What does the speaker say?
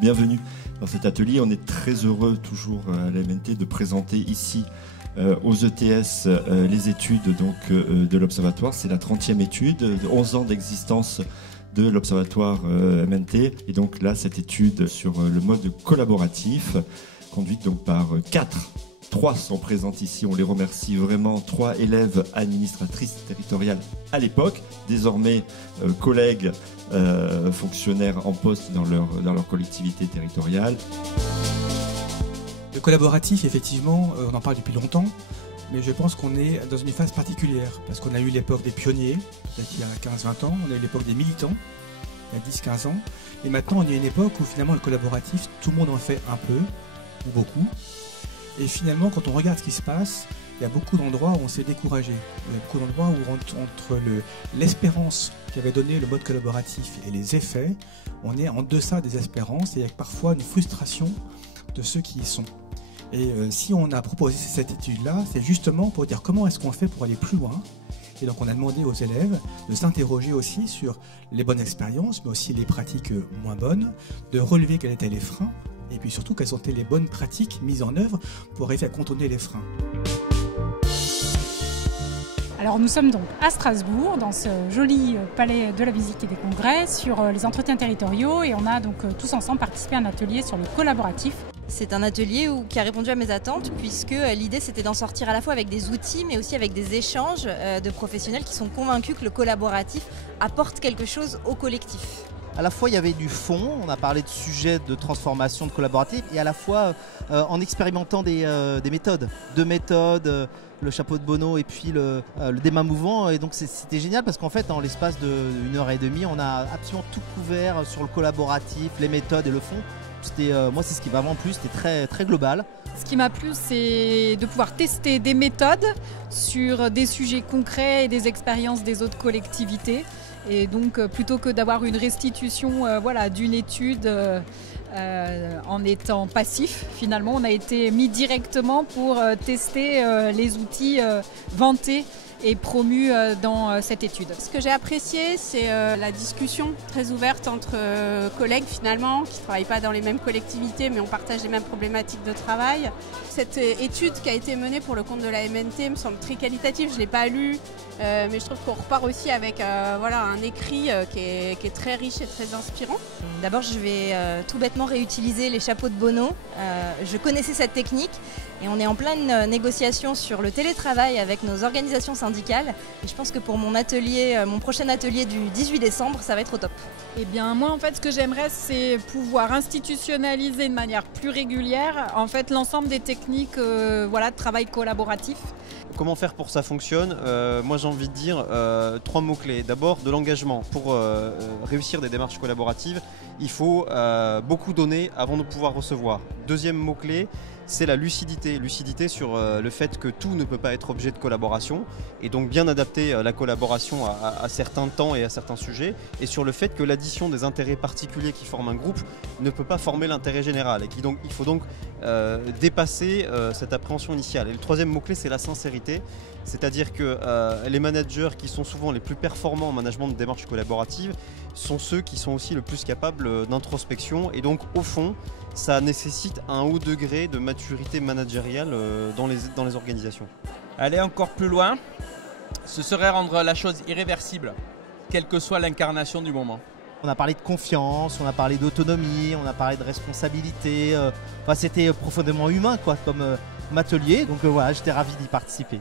Bienvenue dans cet atelier. On est très heureux toujours à la MNT de présenter ici aux ETS les études de l'Observatoire. C'est la 30e étude, de 11 ans d'existence de l'Observatoire MNT. Et donc là, cette étude sur le mode collaboratif, conduite donc par 3 sont présentes ici, on les remercie vraiment, 3 élèves administratrices territoriales à l'époque, désormais collègues fonctionnaires en poste dans leur collectivité territoriale. Le collaboratif, effectivement, on en parle depuis longtemps, mais je pense qu'on est dans une phase particulière, parce qu'on a eu l'époque des pionniers, peut-être il y a 15-20 ans, on a eu l'époque des militants, il y a 10-15 ans, et maintenant on est à une époque où finalement le collaboratif, tout le monde en fait un peu, ou beaucoup. Et finalement, quand on regarde ce qui se passe, il y a beaucoup d'endroits où on s'est découragé. Il y a beaucoup d'endroits où entre l'espérance qu'avait donné le mode collaboratif et les effets, on est en deçà des espérances et il y a parfois une frustration de ceux qui y sont. Et si on a proposé cette étude-là, c'est justement pour dire comment est-ce qu'on fait pour aller plus loin. Et donc on a demandé aux élèves de s'interroger aussi sur les bonnes expériences, mais aussi les pratiques moins bonnes, de relever quels étaient les freins, et puis surtout quelles étaient les bonnes pratiques mises en œuvre pour arriver à contourner les freins. Alors nous sommes donc à Strasbourg, dans ce joli palais de la musique et des congrès, sur les entretiens territoriaux, et on a donc tous ensemble participé à un atelier sur le collaboratif. C'est un atelier qui a répondu à mes attentes, puisque l'idée c'était d'en sortir à la fois avec des outils, mais aussi avec des échanges de professionnels qui sont convaincus que le collaboratif apporte quelque chose au collectif. À la fois il y avait du fond, on a parlé de sujets de transformation de collaboratif, et à la fois en expérimentant des méthodes. 2 méthodes, le chapeau de Bono et puis le débat mouvant. Et donc c'était génial parce qu'en fait en l'espace d'1 heure et demie, on a absolument tout couvert sur le collaboratif, les méthodes et le fond. Moi c'est ce qui m'a vraiment plu, c'était très, très global. Ce qui m'a plu, c'est de pouvoir tester des méthodes sur des sujets concrets et des expériences des autres collectivités. Et donc plutôt que d'avoir une restitution d'une étude en étant passif, finalement on a été mis directement pour tester les outils vantés et promu dans cette étude. Ce que j'ai apprécié, c'est la discussion très ouverte entre collègues finalement, qui ne travaillent pas dans les mêmes collectivités, mais on partage les mêmes problématiques de travail. Cette étude qui a été menée pour le compte de la MNT me semble très qualitative, je ne l'ai pas lue, mais je trouve qu'on repart aussi avec un écrit qui est très riche et très inspirant. D'abord, je vais tout bêtement réutiliser les chapeaux de Bono. Je connaissais cette technique et on est en pleine négociation sur le télétravail avec nos organisations syndicales. Et je pense que pour mon prochain atelier du 18 décembre, ça va être au top. Eh bien, moi, en fait, ce que j'aimerais, c'est pouvoir institutionnaliser de manière plus régulière, en fait, l'ensemble des techniques de travail collaboratif. Comment faire pour que ça fonctionne? Moi j'ai envie de dire 3 mots-clés. D'abord de l'engagement. Pour réussir des démarches collaboratives, il faut beaucoup donner avant de pouvoir recevoir. Deuxième mot-clé, c'est la lucidité. Lucidité sur le fait que tout ne peut pas être objet de collaboration et donc bien adapter la collaboration à certains temps et à certains sujets, et sur le fait que l'addition des intérêts particuliers qui forment un groupe ne peut pas former l'intérêt général et il faut donc dépasser cette appréhension initiale. Et le troisième mot-clé, c'est la sincérité, c'est-à-dire que les managers qui sont souvent les plus performants en management de démarches collaboratives sont ceux qui sont aussi le plus capables d'introspection, et donc au fond ça nécessite un haut degré de maturité managériale dans les organisations. Aller encore plus loin, ce serait rendre la chose irréversible, quelle que soit l'incarnation du moment. On a parlé de confiance, on a parlé d'autonomie, on a parlé de responsabilité. C'était profondément humain comme atelier, donc voilà, j'étais ravi d'y participer.